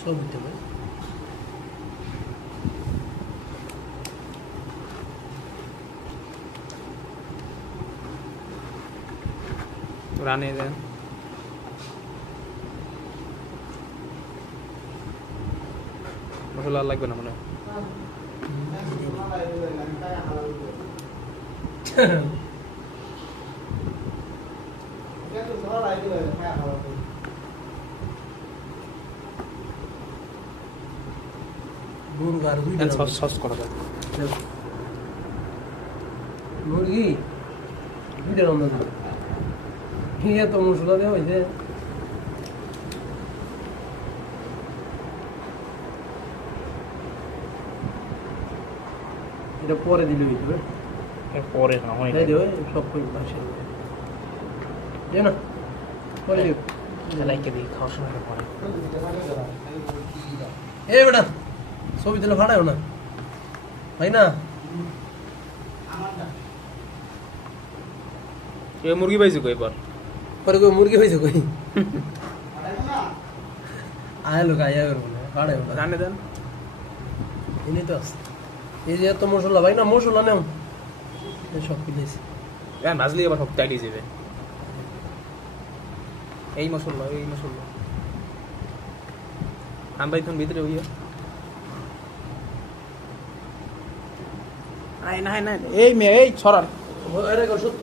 সব দিতে হবে। রানে দেন মশলা লাগবে না মনে হয়। মুরগার সস সস করা যায় মুরগি দুইটা রান্না দেবে এত মশলা দেওয়া হয়েছে। এটা পরে দিলে হইতে পরে না হয় না সব পাশে না পরে দিও লাইকে দিই খাওয়ার সময় পরে এ বেটা ছবি তুলে ভাড়াও না ভাই না এ মুরগি পাইছো কই এবার পরে কই মুরগি হয়েছে কই আয় লোক আয়া করবো না ভাড়াও না রানে দেন এনে তো আছে এই যে এত মশলা ভাই না মশলা নেও সব কিনেছি ভাজলি আবার সব টাইলি যাবে এই মশলা আমরা এখন ভিতরে হইয়া আয় না এই মেয়ে এই ছড়ান